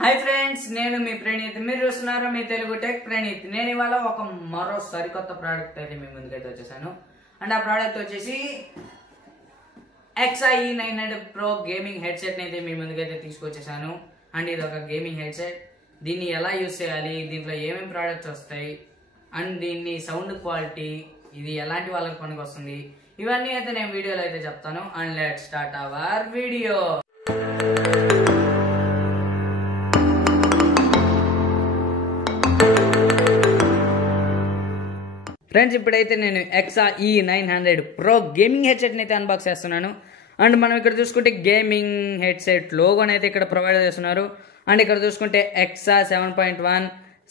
Hi friends, నేను మీ ప్రణీత్. మీరు చూస్తున్నారు మీ తెలుగు టెక్ ప్రణీత్. నేను ఇవాళ ఒక మరో సరికొత్త ప్రోడక్ట్ అయితే మీ ముందుకైతే వచ్చేసాను. అండ్ ఆ ప్రోడక్ట్ వచ్చేసి XA E900 Pro gaming headset అయితే మీ ముందుకైతే తీసుకొచ్చేసాను. అండ్ ఇది ఒక గేమింగ్ హెడ్సెట్. దీన్ని ఎలా యూస్ చేయాలి, దీంట్లో ఏమేమి ప్రోడక్ట్స్ వస్తాయి, అండ్ దీన్ని సౌండ్ క్వాలిటీ, ఇది ఎలాంటి వాళ్ళకి పనికి వస్తుంది, ఇవన్నీ అయితే నేను వీడియోలో అయితే చెప్తాను. And let's start our video. Friends, ఇప్పుడైతే నేను XA E900 Pro గేమింగ్ హెడ్సెట్ని అయితే అన్బాక్స్ చేస్తున్నాను. అండ్ మనం ఇక్కడ చూసుకుంటే గేమింగ్ హెడ్సెట్ లోగోని అయితే ఇక్కడ ప్రొవైడ్ చేస్తున్నారు. అండ్ ఇక్కడ చూసుకుంటే XA 7.1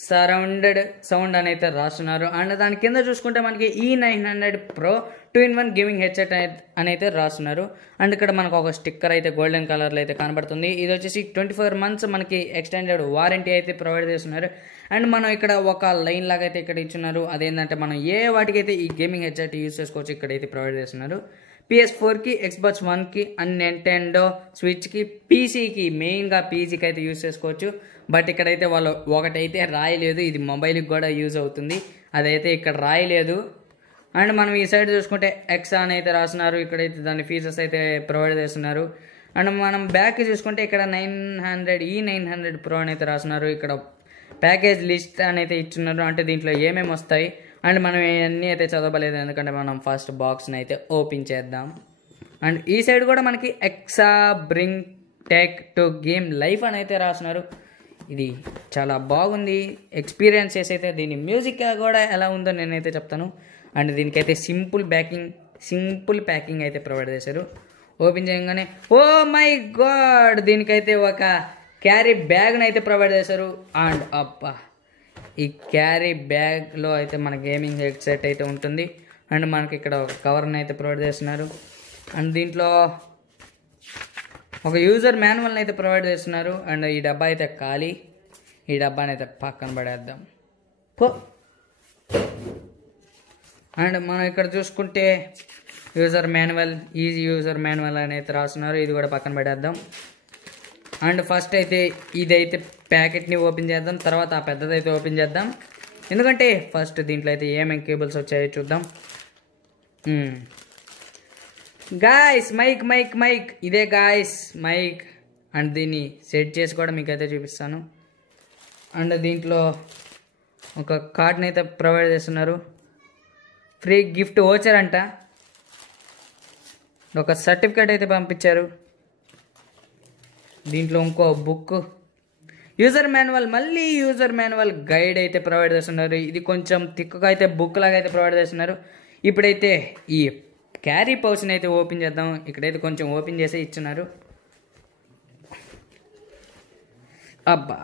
సరౌండెడ్ సౌండ్ అని అయితే రాస్తున్నారు. అండ్ దాని కింద చూసుకుంటే మనకి E900 Pro 2-in-1 gaming headset అని అయితే రాస్తున్నారు. అండ్ ఇక్కడ మనకు ఒక స్టిక్కర్ అయితే గోల్డెన్ కలర్లో అయితే కనబడుతుంది. ఇది వచ్చేసి 24 months మనకి ఎక్స్టెండెడ్ వారంటీ అయితే ప్రొవైడ్ చేస్తున్నారు. అండ్ మనం ఇక్కడ ఒక లైన్ లాగా అయితే ఇక్కడ ఇచ్చున్నారు. అదేంటంటే మనం ఏ వాటికైతే ఈ గేమింగ్ హెడ్సెట్ యూస్ చేసుకోవచ్చు ఇక్కడైతే ప్రొవైడ్ చేస్తున్నారు. PS4కి, Xbox Oneకి, అండ్ Nintendo Switchకి, PCకి, మెయిన్గా PCకి అయితే యూస్ చేసుకోవచ్చు. బట్ ఇక్కడైతే వాళ్ళు ఒకటైతే రాయలేదు, ఇది మొబైల్కి కూడా యూజ్ అవుతుంది, అదైతే ఇక్కడ రాయలేదు. అండ్ మనం ఈ సైడ్ చూసుకుంటే XA అని అయితే రాస్తున్నారు. ఇక్కడైతే దాని ఫీచర్స్ అయితే ప్రొవైడ్ చేస్తున్నారు. అండ్ మనం బ్యాక్ చూసుకుంటే ఇక్కడ E900 Pro అని అయితే రాస్తున్నారు. ఇక్కడ ప్యాకేజ్ లిస్ట్ అని అయితే ఇచ్చున్నారు, అంటే దీంట్లో ఏమేమి వస్తాయి. అండ్ మనం ఇవన్నీ అయితే చదవలేదు, ఎందుకంటే మనం ఫస్ట్ బాక్స్ని అయితే ఓపెన్ చేద్దాం. అండ్ ఈ సైడ్ కూడా మనకి XA bring tech to game life అని అయితే రాస్తున్నారు. ఇది చాలా బాగుంది ఎక్స్పీరియన్స్ చేసి అయితే. దీని మ్యూజిక్ కూడా ఎలా ఉందో నేనైతే చెప్తాను. అండ్ దీనికైతే సింపుల్ ప్యాకింగ్ అయితే ప్రొవైడ్ చేశారు. ఓపెన్ చేయగానే ఓ మై గాడ్, దీనికైతే ఒక క్యారీ బ్యాగ్ని అయితే ప్రొవైడ్ చేశారు. అండ్ అబ్బా, ఈ క్యారీ బ్యాగ్లో అయితే మన గేమింగ్ హెడ్సెట్ అయితే ఉంటుంది. అండ్ మనకి ఇక్కడ ఒక కవర్ని అయితే ప్రొవైడ్ చేస్తున్నారు. అండ్ దీంట్లో ఒక యూజర్ మాన్యువల్ని అయితే ప్రొవైడ్ చేస్తున్నారు. అండ్ ఈ డబ్బా అయితే ఖాళీ, ఈ డబ్బాని అయితే పక్కన పడేద్దాం. అండ్ మనం ఇక్కడ చూసుకుంటే user manual, easy user manual అని అయితే రాస్తున్నారు. ఇది కూడా పక్కన పడేద్దాం. అండ్ ఫస్ట్ అయితే ఇదైతే ప్యాకెట్ని ఓపెన్ చేద్దాం, తర్వాత ఆ పెద్దదైతే ఓపెన్ చేద్దాం. ఎందుకంటే ఫస్ట్ దీంట్లో అయితే ఏమేమి కేబుల్స్ వచ్చాయో చూద్దాం. గాయస్, మైక్ ఇదే గాయస్ మైక్. అండ్ దీన్ని సెట్ చేసి కూడా మీకు అయితే చూపిస్తాను. అండ్ దీంట్లో ఒక కార్డ్ని అయితే ప్రొవైడ్ చేస్తున్నారు. ఫ్రీ గిఫ్ట్ వోచర్ అంట, ఒక సర్టిఫికేట్ అయితే పంపించారు. దీంట్లో ఇంకో బుక్, యూజర్ మాన్యువల్, మళ్ళీ యూజర్ మాన్యువల్ గైడ్ అయితే ప్రొవైడ్ చేస్తున్నారు. ఇది కొంచెం థిక్గా అయితే బుక్ లాగా అయితే ప్రొవైడ్ చేస్తున్నారు. ఇప్పుడైతే ఈ క్యారీ పౌచ్ని అయితే ఓపెన్ చేద్దాం. ఇక్కడైతే కొంచెం ఓపెన్ చేసి ఇచ్చున్నారు. అబ్బా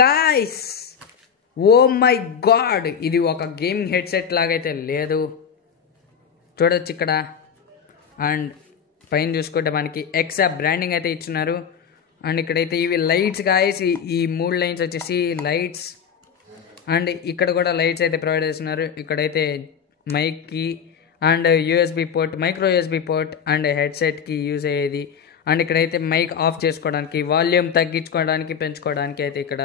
గాయ్స్, ఓ మై గాడ్, ఇది ఒక గేమింగ్ హెడ్సెట్ లాగైతే లేదు, చూడొచ్చు ఇక్కడ. అండ్ పైన చూసుకుంటే మనకి XA బ్రాండింగ్ అయితే ఇచ్చున్నారు. అండ్ ఇక్కడైతే ఇవి లైట్స్ గాయస్, ఈ 3 లైన్స్ వచ్చేసి లైట్స్. అండ్ ఇక్కడ కూడా లైట్స్ అయితే ప్రొవైడ్ చేస్తున్నారు. ఇక్కడైతే మైక్కి and USB port, micro USB port, and హెడ్సెట్కి యూజ్ అయ్యేది. అండ్ ఇక్కడైతే మైక్ ఆఫ్ చేసుకోవడానికి, వాల్యూమ్ తగ్గించుకోవడానికి, పెంచుకోవడానికి అయితే ఇక్కడ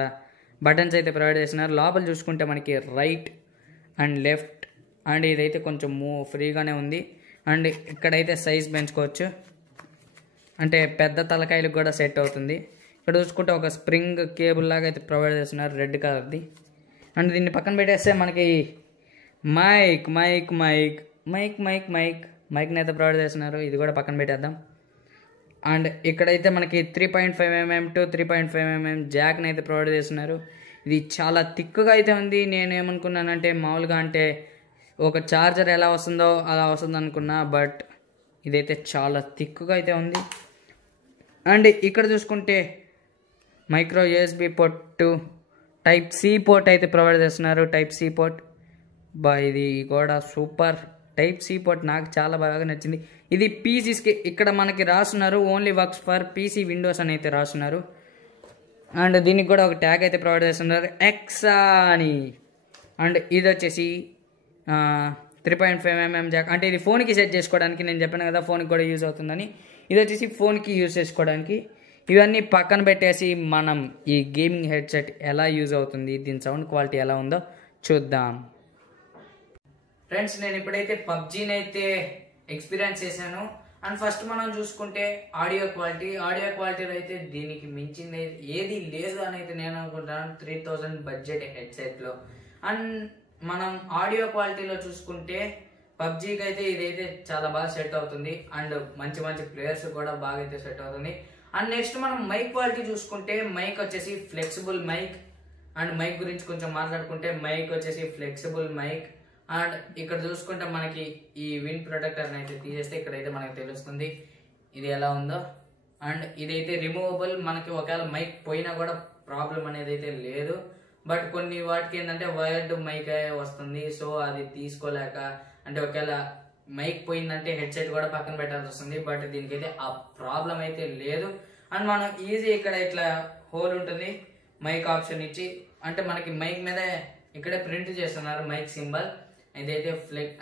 బటన్స్ అయితే ప్రొవైడ్ చేస్తున్నారు. లోపల చూసుకుంటే మనకి రైట్ అండ్ లెఫ్ట్, అండ్ ఇదైతే కొంచెం ఫ్రీగానే ఉంది. అండ్ ఇక్కడైతే సైజ్ పెంచుకోవచ్చు, అంటే పెద్ద తలకాయలకు కూడా సెట్ అవుతుంది. ఇక్కడ చూసుకుంటే ఒక స్ప్రింగ్ కేబుల్ లాగా అయితే ప్రొవైడ్ చేస్తున్నారు, రెడ్ కలర్ది. అండ్ దీన్ని పక్కన పెట్టేస్తే మనకి మైక్ని అయితే ప్రొవైడ్ చేస్తున్నారు. ఇది కూడా పక్కన పెట్టేద్దాం. అండ్ ఇక్కడైతే మనకి 3.5mm to 3.5mm జాక్ని అయితే ప్రొవైడ్ చేస్తున్నారు. ఇది చాలా థిక్గా అయితే ఉంది. నేను ఏమనుకున్నానంటే మామూలుగా అంటే ఒక ఛార్జర్ ఎలా వస్తుందో అలా వస్తుంది అనుకున్నా, బట్ ఇదైతే చాలా థిక్గా అయితే ఉంది. అండ్ ఇక్కడ చూసుకుంటే micro USB port, Type-C port అయితే ప్రొవైడ్ చేస్తున్నారు. Type-C పోర్ట్, ఇది కూడా సూపర్. Type-C పోర్ట్ నాకు చాలా బాగా నచ్చింది. ఇది PCస్కి ఇక్కడ మనకి రాస్తున్నారు, only works for PC Windows అని అయితే రాస్తున్నారు. అండ్ దీనికి కూడా ఒక ట్యాగ్ అయితే ప్రొవైడ్ చేస్తున్నారు, XA అని. అండ్ ఇది వచ్చేసి 3.5mm జాక్, అంటే ఇది ఫోన్కి సెట్ చేసుకోవడానికి. నేను చెప్పాను కదా ఫోన్కి కూడా యూజ్ అవుతుందని. ఇది వచ్చేసి ఫోన్కి యూజ్ చేసుకోవడానికి. ఇవన్నీ పక్కన పెట్టేసి మనం ఈ గేమింగ్ హెడ్సెట్ ఎలా యూజ్ అవుతుంది, దీని సౌండ్ క్వాలిటీ ఎలా ఉందో చూద్దాం. ఫ్రెండ్స్, నేను ఇప్పుడైతే పబ్జీని అయితే ఎక్స్పీరియన్స్ చేశాను. అండ్ ఫస్ట్ మనం చూసుకుంటే ఆడియో క్వాలిటీలో అయితే దీనికి మించింది ఏది లేదు అని అయితే నేను అనుకుంటాను 3000 బడ్జెట్ హెడ్సెట్లో. అండ్ మనం ఆడియో క్వాలిటీలో చూసుకుంటే పబ్జీకి అయితే ఇదైతే చాలా బాగా సెట్ అవుతుంది. అండ్ మంచి మంచి ప్లేయర్స్ కూడా బాగా అయితే సెట్ అవుతుంది. అండ్ నెక్స్ట్ మనం మైక్ క్వాలిటీ చూసుకుంటే మైక్ వచ్చేసి ఫ్లెక్సిబుల్ మైక్. అండ్ మైక్ గురించి కొంచెం మాట్లాడుకుంటే మైక్ వచ్చేసి ఫ్లెక్సిబుల్ మైక్. అండ్ ఇక్కడ చూసుకుంటే మనకి ఈ విండ్ ప్రొటెక్టర్ అయితే తీసేస్తే ఇక్కడైతే మనకి తెలుస్తుంది ఇది ఎలా ఉందో. అండ్ ఇదైతే రిమూవబుల్, మనకి ఒకవేళ మైక్ పోయినా కూడా ప్రాబ్లం అనేది అయితే లేదు. బట్ కొన్ని వాటికి ఏంటంటే వైర్డ్ మైక్ వస్తుంది, సో అది తీసుకోలేక అంటే ఒకవేళ మైక్ పోయిందంటే హెడ్సెట్ కూడా పక్కన పెట్టాల్సి వస్తుంది. బట్ దీనికైతే ఆ ప్రాబ్లం అయితే లేదు. అండ్ మనం ఈజీ ఇక్కడ ఇట్లా హోల్ ఉంటుంది మైక్ ఆప్షన్ ఇచ్చి, అంటే మనకి మైక్ మీద ఇక్కడే ప్రింట్ చేస్తున్నారు మైక్ సింబల్. ఇదైతే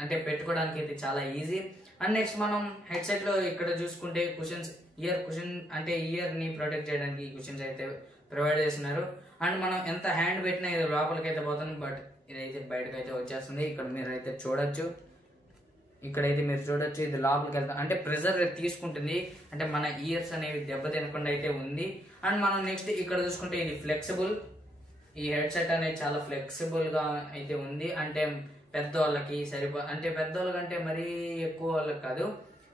అంటే పెట్టుకోవడానికి అయితే చాలా ఈజీ. అండ్ నెక్స్ట్ మనం హెడ్సెట్ లో ఇక్కడ చూసుకుంటే కుషన్ అంటే ఇయర్ ని ప్రొటెక్ట్ చేయడానికి కుషన్స్ అయితే ప్రొవైడ్ చేస్తున్నారు. అండ్ మనం ఎంత హ్యాండ్ పెట్టినా ఇది లోపలికి అయితే పోతుంది, బట్ ఇదైతే బయటకు అయితే వచ్చేస్తుంది. ఇక్కడ మీరు అయితే చూడొచ్చు, ఇక్కడైతే మీరు చూడొచ్చు ఇది లోపలికి వెళ్తాం అంటే ప్రెజర్ తీసుకుంటుంది, అంటే మన ఇయర్స్ అనేవి దెబ్బ తినకుండా అయితే ఉంది. అండ్ మనం నెక్స్ట్ ఇక్కడ చూసుకుంటే ఇది ఫ్లెక్సిబుల్. ఈ హెడ్సెట్ అనేది చాలా ఫ్లెక్సిబుల్ గా అయితే ఉంది. అంటే పెద్దవాళ్ళకి అంటే పెద్దవాళ్ళకంటే మరీ ఎక్కువ వాళ్ళకి కాదు,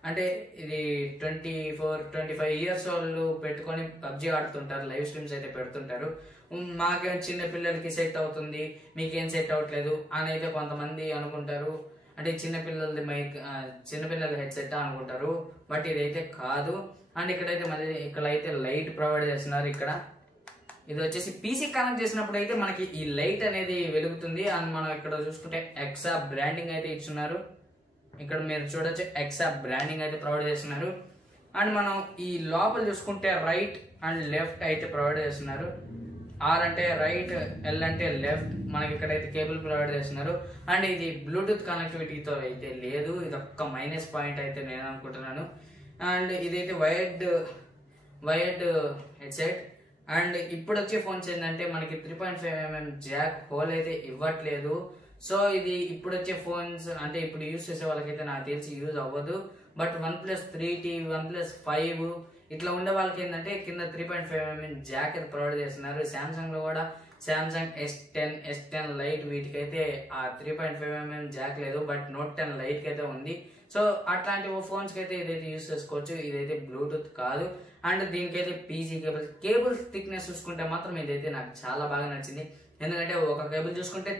అంటే ఇది 24-25 ఇయర్స్ వాళ్ళు పెట్టుకొని పబ్జీ ఆడుతుంటారు, లైవ్ స్ట్రీమ్స్ అయితే పెడుతుంటారు. మాకేం చిన్న పిల్లలకి సెట్ అవుతుంది, మీకేం సెట్ అవ్వట్లేదు అని అయితే కొంతమంది అనుకుంటారు. అంటే చిన్నపిల్లల హెడ్సెట్ అనుకుంటారు, బట్ ఇదైతే కాదు. అండ్ ఇక్కడైతే మళ్ళీ ఇక్కడైతే లైట్ ప్రొవైడ్ చేస్తున్నారు. ఇక్కడ ఇది వచ్చేసి పీసీ కనెక్ట్ చేసినప్పుడు అయితే మనకి ఈ లైట్ అనేది వెలుగుతుంది. అండ్ మనం ఇక్కడ చూసుకుంటే ఎక్సా బ్రాండింగ్ అయితే ఇస్తున్నారు. ఇక్కడ మీరు చూడొచ్చు ఎక్సా బ్రాండింగ్ అయితే ప్రొవైడ్ చేస్తున్నారు. అండ్ మనం ఈ లోపల చూసుకుంటే రైట్ అండ్ లెఫ్ట్ అయితే ప్రొవైడ్ చేస్తున్నారు. ఆర్ అంటే రైట్, ఎల్ అంటే లెఫ్ట్. మనకి ఇక్కడైతే కేబుల్ ప్రొవైడ్ చేస్తున్నారు. అండ్ ఇది బ్లూటూత్ కనెక్టివిటీతో అయితే లేదు, ఇది ఒక్క మైనస్ పాయింట్ అయితే నేను అనుకుంటున్నాను. అండ్ ఇదైతే వైర్డ్ హెడ్సెట్. అండ్ ఇప్పుడు వచ్చే ఫోన్స్ ఏంటంటే మనకి 3.5mm జాక్ హోల్ అయితే ఇవ్వట్లేదు. సో ఇది ఇప్పుడు వచ్చే ఫోన్స్ అంటే ఇప్పుడు యూజ్ చేసే వాళ్ళకైతే నాకు తెలిసి యూజ్ అవ్వదు. బట్ OnePlus 3T, OnePlus 5 ఇట్లా ఉండే వాళ్ళకి ఏంటంటే కింద 3.5mm జాక్ అయితే ప్రొవైడ్ చేస్తున్నారు. సామ్సంగ్ లో కూడా సామ్సంగ్ S10 లైట్ వీటికైతే ఆ 3.5mm జాక్ లేదు, బట్ Note 10 లైట్ కి అయితే ఉంది. సో అట్లాంటి ఫోన్స్ కి అయితే ఇదైతే యూజ్ చేసుకోవచ్చు. ఇదైతే బ్లూటూత్ కాదు. అండ్ దీనికైతే పీసీ కేబుల్ థిక్నెస్ చూసుకుంటే మాత్రం ఇదైతే నాకు చాలా బాగా నచ్చింది. ఎందుకంటే ఒక కేబుల్ చూసుకుంటే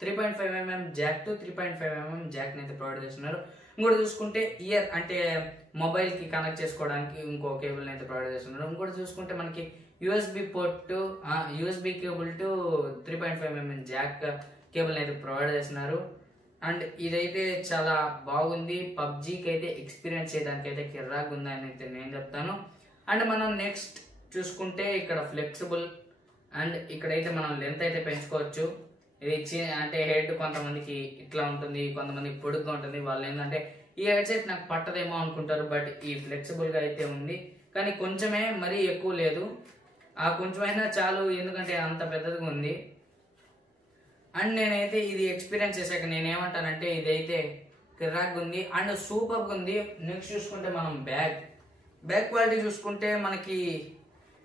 3.5mm Jack to 3.5mm Jack అయితే ప్రొవైడ్ చేస్తున్నారు. ఇంకోటి చూసుకుంటే ఇయర్ అంటే మొబైల్ కి కనెక్ట్ చేసుకోవడానికి ఇంకో కేబుల్ అయితే ప్రొవైడ్ చేస్తున్నారు. ఇంకోటి చూసుకుంటే మనకి USB cable to 3.5mm Jack cable అయితే ప్రొవైడ్ చేస్తున్నారు. అండ్ ఇదైతే చాలా బాగుంది. పబ్జీకి అయితే ఎక్స్పీరియన్స్ చేయడానికి అయితే కిర్రాక్ ఉందని అయితే నేను చెప్తాను. అండ్ మనం నెక్స్ట్ చూసుకుంటే ఇక్కడ ఫ్లెక్సిబుల్. అండ్ ఇక్కడైతే మనం లెంత్ అయితే పెంచుకోవచ్చు. ఇది అంటే హెడ్ కొంతమందికి ఇట్లా ఉంటుంది, కొంతమందికి పొడుగ్గా ఉంటుంది. వాళ్ళు ఏంటంటే ఈ హెడ్సెట్ నాకు పట్టదేమో అనుకుంటారు, బట్ ఈ ఫ్లెక్సిబుల్ గా అయితే ఉంది. కానీ కొంచెమే, మరీ ఎక్కువ లేదు. ఆ కొంచెమైనా చాలు, ఎందుకంటే అంత పెద్దదిగా ఉంది. అండ్ నేనైతే ఇది ఎక్స్పీరియన్స్ చేశాక నేనేమంటానంటే ఇదైతే కిరాక్ ఉంది అండ్ సూపర్ ఉంది. నెక్స్ట్ చూసుకుంటే మనం బ్యాగ్ క్వాలిటీ చూసుకుంటే మనకి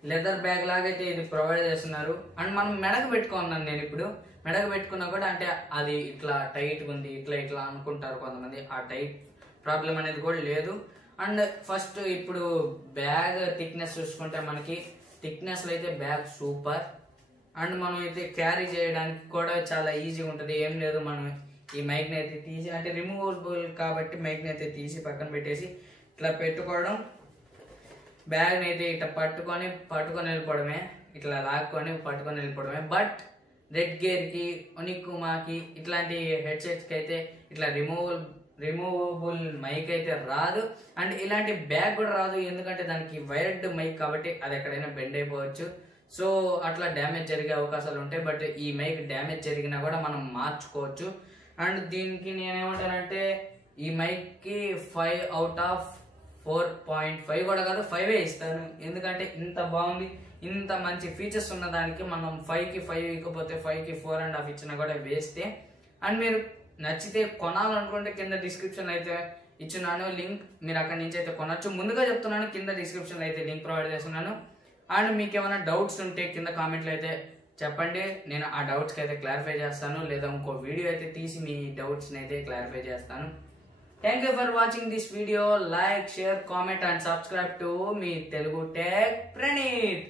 లెదర్ బ్యాగ్ లాగైతే ఇది ప్రొవైడ్ చేస్తున్నారు. అండ్ మనం మెడకు పెట్టుకున్నాను, నేను ఇప్పుడు మెడకు పెట్టుకున్నా కూడా అంటే అది ఇట్లా టైట్ ఉంది, ఇట్లా అనుకుంటారు కొంతమంది. ఆ టైట్ ప్రాబ్లం అనేది కూడా లేదు. అండ్ ఫస్ట్ ఇప్పుడు బ్యాగ్ థిక్నెస్ చూసుకుంటే మనకి థిక్నెస్ లో అయితే బ్యాగ్ సూపర్. అండ్ మనం అయితే క్యారీ చేయడానికి కూడా చాలా ఈజీగా ఉంటుంది. ఏం లేదు, మనం ఈ మైక్ని అయితే తీసి అంటే రిమూవబుల్ కాబట్టి మైక్ని అయితే తీసి పక్కన పెట్టేసి ఇట్లా పెట్టుకోవడం, బ్యాగ్ని అయితే ఇట్లా పట్టుకొని వెళ్ళిపోవడమే, ఇట్లా లాక్కొని పట్టుకొని వెళ్ళిపోవడమే. బట్ రెడ్ గేర్కి, ఒనికుమాకి ఇట్లాంటి హెడ్సెట్స్కి అయితే ఇట్లా రిమూవబుల్ మైక్ అయితే రాదు. అండ్ ఇలాంటి బ్యాగ్ కూడా రాదు, ఎందుకంటే దానికి వైర్డ్ మైక్ కాబట్టి అది ఎక్కడైనా బెండ్ అయిపోవచ్చు. సో అట్లా డ్యామేజ్ జరిగే అవకాశాలు ఉంటాయి. బట్ ఈ మైక్ డ్యామేజ్ జరిగినా కూడా మనం మార్చుకోవచ్చు. అండ్ దీనికి నేనేమంటానంటే ఈ మైక్ కి 5 out of 4.5 కూడా కాదు 5 ఇస్తాను. ఎందుకంటే ఇంత బాగుంది, ఇంత మంచి ఫీచర్స్ ఉన్న దానికి మనం 5కి 5 ఇకపోతే 5కి 4.5 ఇచ్చినా కూడా వేస్తే. అండ్ మీరు నచ్చితే కొనాలనుకుంటే కింద డిస్క్రిప్షన్ అయితే ఇచ్చున్నాను లింక్, మీరు అక్కడి నుంచి అయితే కొనొచ్చు. ముందుగా చెప్తున్నాను, కింద డిస్క్రిప్షన్ అయితే లింక్ ప్రొవైడ్ చేస్తున్నాను. అండ్ మీకు ఏమైనా డౌట్స్ ఉంటే కింద కామెంట్లో అయితే చెప్పండి, నేను ఆ డౌట్స్కి అయితే క్లారిఫై చేస్తాను, లేదా ఇంకో వీడియో అయితే తీసి మీ డౌట్స్ని అయితే క్లారిఫై చేస్తాను. Thank you for watching this video. Like, share, comment and subscribe to me Telugu tech Praneeth.